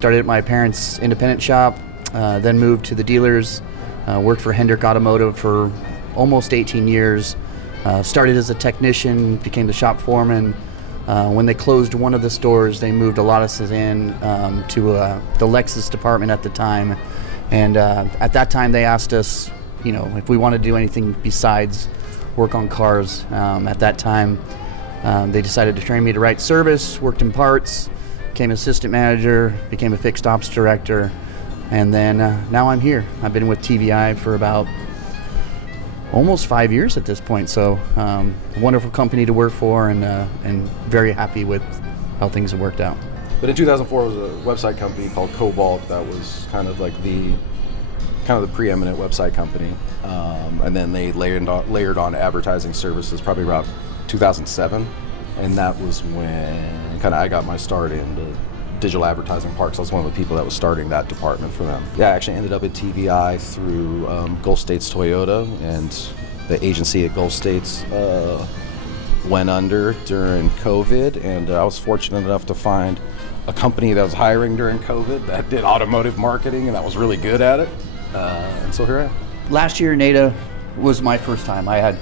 Started at my parents' independent shop, then moved to the dealers, worked for Hendrick Automotive for almost 18 years. Started as a technician, became the shop foreman. When they closed one of the stores, they moved a lot of us in to the Lexus department at the time. And at that time, they asked us, if we wanted to do anything besides work on cars. At that time, they decided to train me to write service, worked in parts, became assistant manager, became a fixed ops director, and then now I'm here. I've been with TVI for about almost 5 years at this point, so wonderful company to work for, and very happy with how things have worked out. But in 2004, it was a website company called Cobalt that was kind of the preeminent website company, and then they layered on advertising services probably around 2007, and that was when I got my start in digital advertising parks. I was one of the people that was starting that department for them. Yeah, I actually ended up at TVI through Gulf States Toyota, and the agency at Gulf States went under during COVID, and I was fortunate enough to find a company that was hiring during COVID that did automotive marketing and that was really good at it, and so here I am. Last year, NADA was my first time. I had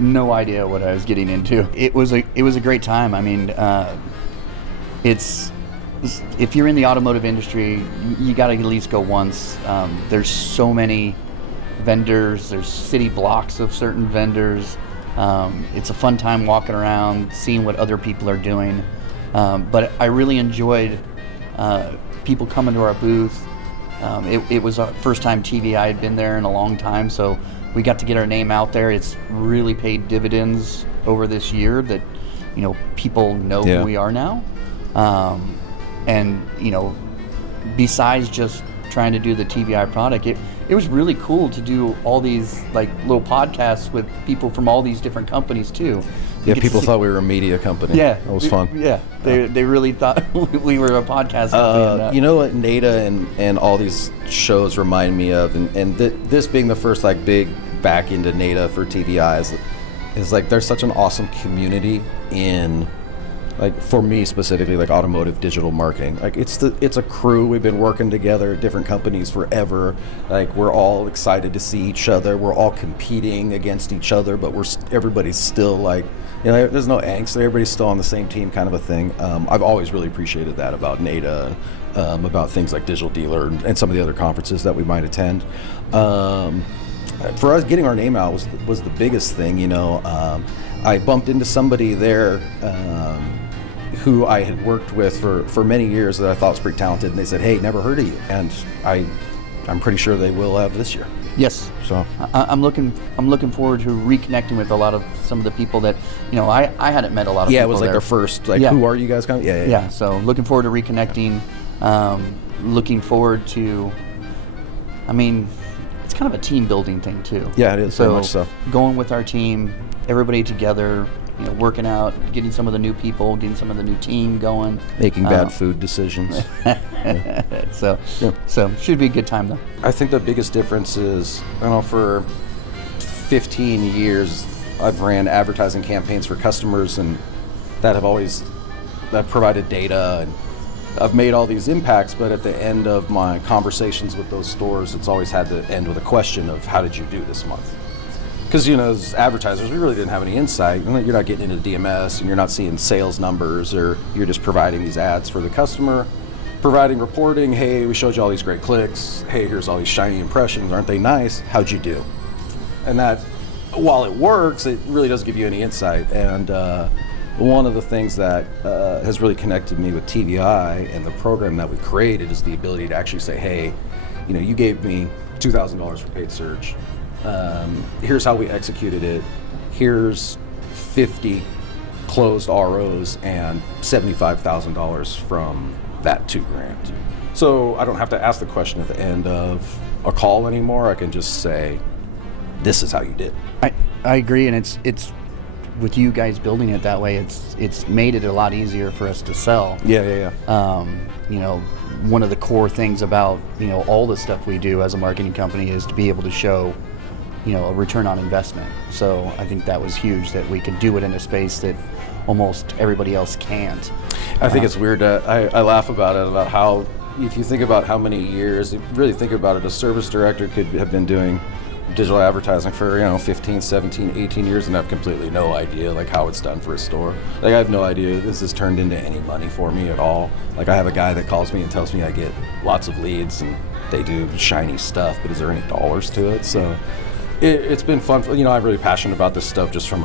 no idea what I was getting into. It was a great time. I mean, if you're in the automotive industry, you got to at least go once. There's so many vendors. There's city blocks of certain vendors. It's a fun time walking around, seeing what other people are doing. But I really enjoyed people coming to our booth. It was our first time TVI had been there in a long time, so we got to get our name out there. It's really paid dividends over this year that, people know who we are now. And, besides just trying to do the TVI product, it was really cool to do all these little podcasts with people from all these different companies too. Yeah, people thought we were a media company. Yeah. That was fun. Yeah, they really thought we were a podcast company. You know what NADA and all these shows remind me of, and this being the first big back into NADA for TVI is there's such an awesome community in, for me specifically, automotive digital marketing. It's a crew. We've been working together at different companies forever. We're all excited to see each other. We're all competing against each other, but everybody's still there's no angst. Everybody's still on the same team, kind of a thing. I've always really appreciated that about NADA, about things like Digital Dealer and some of the other conferences that we might attend. For us, getting our name out was the biggest thing. I bumped into somebody there who I had worked with for many years that I thought was pretty talented, and they said, "Hey, never heard of you," and I'm pretty sure they will have this year. Yes. So I'm looking forward to reconnecting with a lot of some of the people that I hadn't met a lot of people. Yeah, it was there. Their first who are you guys coming? Yeah. So looking forward to reconnecting. Looking forward to. I mean, it's kind of a team building thing too. Yeah, it is. So much so. Going with our team, everybody together. Working out, getting some of the new people, getting some of the new team going. Making bad food decisions. So should be a good time though. I think the biggest difference is, for 15 years, I've ran advertising campaigns for customers and that provided data, and I've made all these impacts, but at the end of my conversations with those stores, it's always had to end with a question of, how did you do this month? Because, as advertisers, we really didn't have any insight. You're not getting into DMS, and you're not seeing sales numbers, or you're just providing these ads for the customer, providing reporting. Hey, we showed you all these great clicks. Hey, here's all these shiny impressions. Aren't they nice? How'd you do? And that, while it works, it really doesn't give you any insight. And one of the things that has really connected me with TVI and the program that we created is the ability to actually say, hey, you gave me $2,000 for paid search. Here's how we executed it. Here's 50 closed ROs and $75,000 from that $2,000. So I don't have to ask the question at the end of a call anymore. I can just say, this is how you did. I agree, and it's with you guys building it that way, it's made it a lot easier for us to sell. Yeah. One of the core things about all the stuff we do as a marketing company is to be able to show a return on investment. So I think that was huge that we could do it in a space that almost everybody else can't. I think it's weird. I laugh about it, about how if you think about how many years, really think about it, a service director could have been doing digital advertising for 15, 17, 18 years and have completely no idea like how it's done for a store. Like I have no idea this has turned into any money for me at all. Like I have a guy that calls me and tells me I get lots of leads and they do shiny stuff, but is there any dollars to it? So it's been fun. I'm really passionate about this stuff just from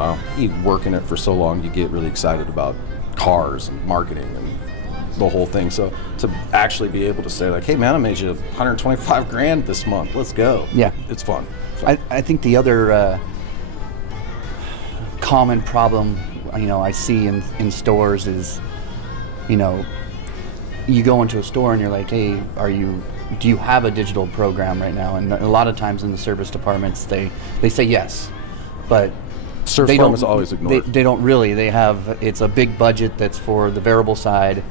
working it for so long. You get really excited about cars and marketing and the whole thing. So to actually be able to say like, hey man, I made you $125,000 this month. Let's go. Yeah. It's fun. So. I think the other common problem, I see in stores is, you go into a store and you're like, hey, do you have a digital program right now? And a lot of times in the service departments, they say yes, but service departments always ignored. They don't really. It's a big budget that's for the variable side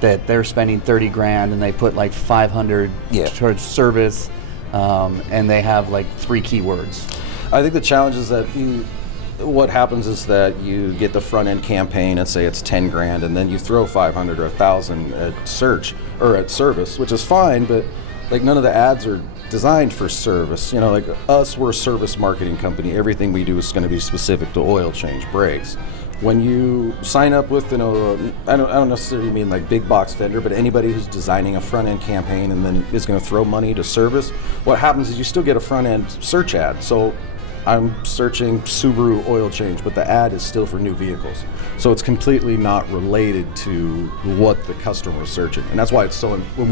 that they're spending $30,000 and they put like $500 towards service, and they have like 3 keywords. I think the challenge is that what happens is that you get the front end campaign and say it's $10,000, and then you throw 500 or 1,000 at search or at service, which is fine, but like none of the ads are designed for service. Like us, we're a service marketing company. Everything we do is going to be specific to oil change, brakes. When you sign up with, I don't necessarily mean like big box vendor, but anybody who's designing a front end campaign and then is going to throw money to service, what happens is you still get a front end search ad. So I'm searching Subaru oil change, but the ad is still for new vehicles. So it's completely not related to what the customer is searching. And that's why it's so, when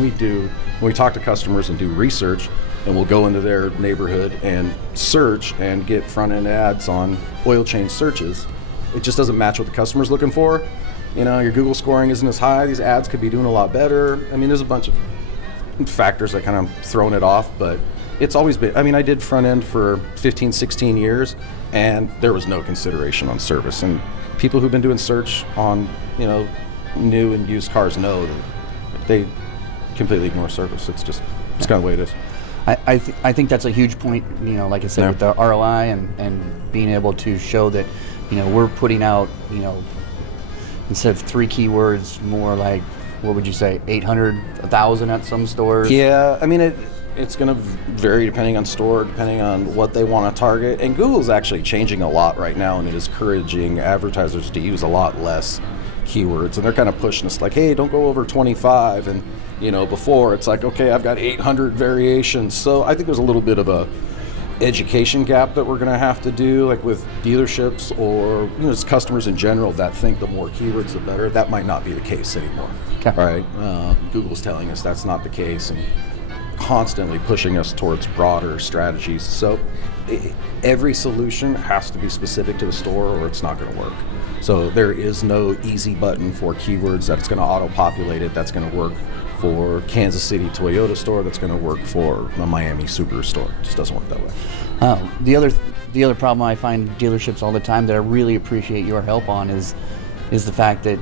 we talk to customers and do research, and we'll go into their neighborhood and search and get front end ads on oil change searches, it just doesn't match what the customer's looking for. Your Google scoring isn't as high. These ads could be doing a lot better. I mean, there's a bunch of factors that kind of thrown it off, but it's always been, I did front end for 15, 16 years, and there was no consideration on service. And people who've been doing search on, new and used cars know that they completely ignore service. It's kind of the way it is. I think that's a huge point, like I said, with the ROI and being able to show that, we're putting out, instead of 3 keywords, more like, what would you say, 800, 1,000 at some stores? Yeah, it's going to vary depending on store, depending on what they want to target. And Google's actually changing a lot right now, and it is encouraging advertisers to use a lot less keywords. And they're kind of pushing us like, hey, don't go over 25. And, before it's like, okay, I've got 800 variations. So I think there's a little bit of a education gap that we're going to have to do, like with dealerships or just customers in general that think the more keywords the better. That might not be the case anymore. Okay. Right? Google's telling us that's not the case and constantly pushing us towards broader strategies. So every solution has to be specific to the store or it's not going to work. So there is no easy button for keywords that's going to auto-populate it, that's going to work for Kansas City Toyota store, that's going to work for a Miami Subaru store. It just doesn't work that way. The other problem I find dealerships all the time that I really appreciate your help on is the fact that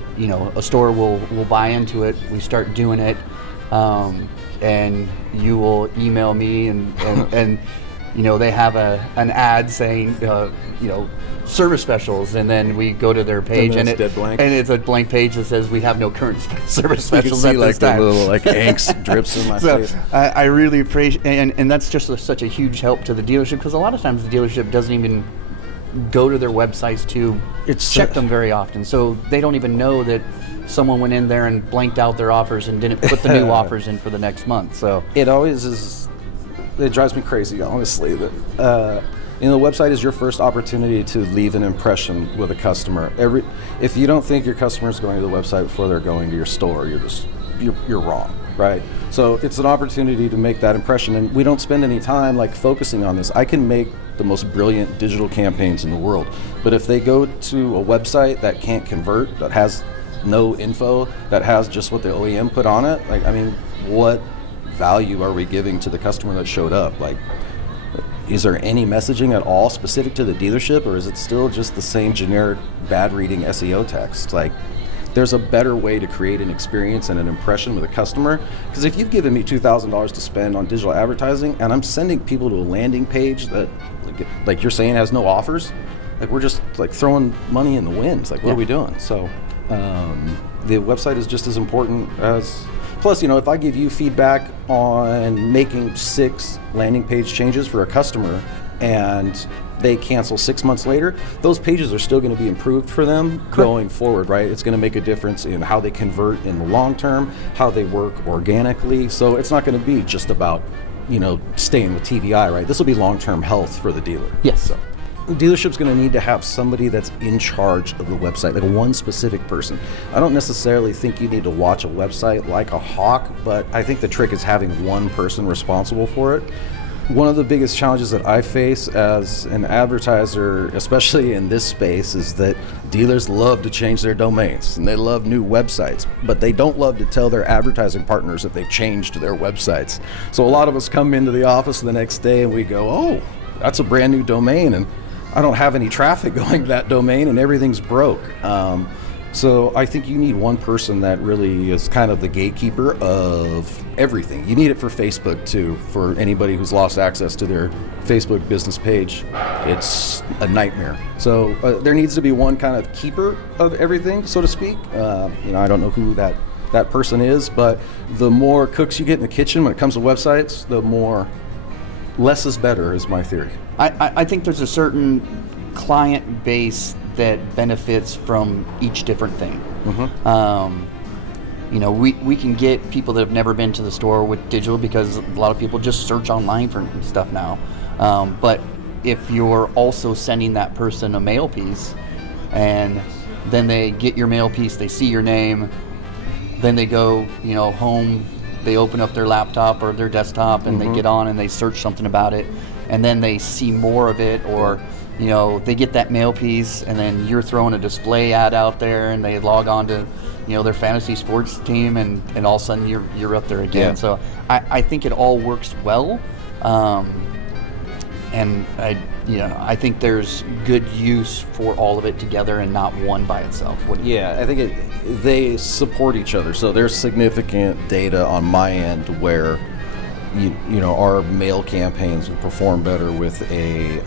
a store will buy into it, we start doing it, and you will email me and they have an ad saying service specials, and then we go to their page and dead blank. And it's a blank page that says we have no current service specials you at can see this time. the little angst drips in my face. I really appreciate, and that's just such a huge help to the dealership, because a lot of times the dealership doesn't even go to their websites to check them very often, so they don't even know that someone went in there and blanked out their offers and didn't put the new offers in for the next month. So it always is. It drives me crazy, honestly. That the website is your first opportunity to leave an impression with a customer. If you don't think your customer is going to the website before they're going to your store, you're wrong, right? So it's an opportunity to make that impression, and we don't spend any time like focusing on this. I can make the most brilliant digital campaigns in the world, but if they go to a website that can't convert, that has no info, that has just what the OEM put on it, what value are we giving to the customer that showed up? Is there any messaging at all specific to the dealership, or is it still just the same generic bad reading SEO text? There's a better way to create an experience and an impression with a customer, because if you've given me $2,000 to spend on digital advertising and I'm sending people to a landing page that, like you're saying, has no offers, we're just throwing money in the wind. What are we doing? So the website is just as important as Plus, if I give you feedback on making 6 landing page changes for a customer and they cancel 6 months later, those pages are still going to be improved for them going forward, right? It's going to make a difference in how they convert in the long term, how they work organically. So it's not going to be just about, staying with TVI, right? This will be long-term health for the dealer. Yes. So the dealership's going to need to have somebody that's in charge of the website, like one specific person. I don't necessarily think you need to watch a website like a hawk, but I think the trick is having one person responsible for it. One of the biggest challenges that I face as an advertiser, especially in this space, is that dealers love to change their domains and they love new websites, but they don't love to tell their advertising partners that they've changed their websites. So a lot of us come into the office the next day and we go, oh, that's a brand new domain and I don't have any traffic going to that domain and everything's broke. So I think you need one person that really is kind of the gatekeeper of everything. You need it for Facebook too, for anybody who's lost access to their Facebook business page. It's a nightmare. So there needs to be one kind of keeper of everything, so to speak. I don't know who that person is, but the more cooks you get in the kitchen when it comes to websites, the more less is better is my theory. I think there's a certain client base that benefits from each different thing. We can get people that have never been to the store with digital because a lot of people just search online for stuff now. But if you're also sending that person a mail piece and then they get your mail piece, they see your name, then they go, home, they open up their laptop or their desktop and they get on and they search something about it and then they see more of it, or they get that mail piece and then you're throwing a display ad out there and they log on to their fantasy sports team and all of a sudden you're up there again. So I think it all works well, and I think there's good use for all of it together and not one by itself. I think they support each other. So there's significant data on my end where our mail campaigns will perform better with a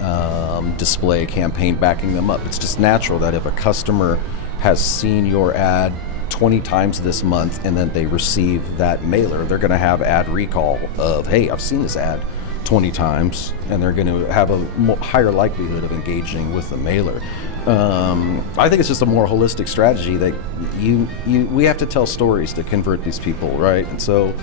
display campaign backing them up. It's just natural that if a customer has seen your ad 20 times this month and then they receive that mailer, they're going to have ad recall of, hey, I've seen this ad 20 times, and they're going to have a higher likelihood of engaging with the mailer. I think it's just a more holistic strategy that we have to tell stories to convert these people, right? And so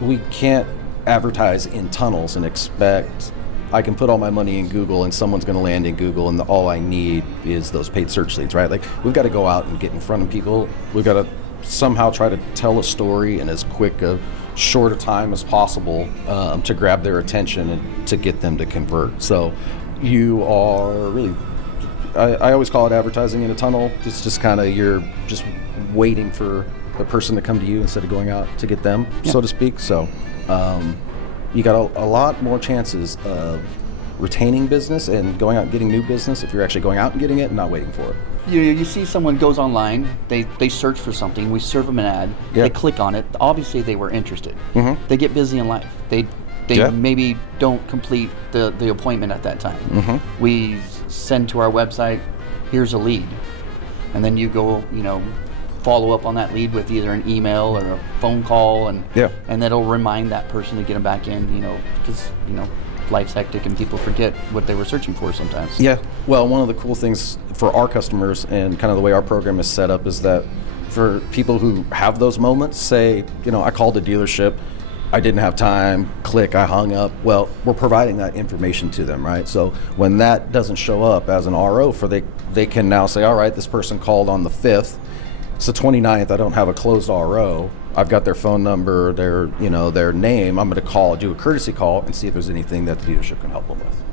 we can't advertise in tunnels and expect I can put all my money in Google and someone's going to land in Google and all I need is those paid search leads, right? Like, we've got to go out and get in front of people. We've got to somehow try to tell a story in as quick a short a time as possible to grab their attention and to get them to convert. So you are really, I always call it advertising in a tunnel. It's just kind of, you're just waiting for the person to come to you instead of going out to get them, so to speak. So you got a lot more chances of retaining business and going out and getting new business if you're actually going out and getting it and not waiting for it. You see someone goes online, they search for something, we serve them an ad, they click on it, obviously they were interested. They get busy in life. They maybe don't complete the appointment at that time. We send to our website, here's a lead. And then you go, follow up on that lead with either an email or a phone call, and that'll remind that person to get them back in, because life's hectic and people forget what they were searching for sometimes. Well, one of the cool things for our customers and kind of the way our program is set up is that for people who have those moments, say, I called the dealership, I didn't have time, click, I hung up. Well, we're providing that information to them, right? So when that doesn't show up as an RO, they can now say, all right, this person called on the 5th. It's the 29th, I don't have a closed RO. I've got their phone number, their name. I'm going to do a courtesy call and see if there's anything that the dealership can help them with.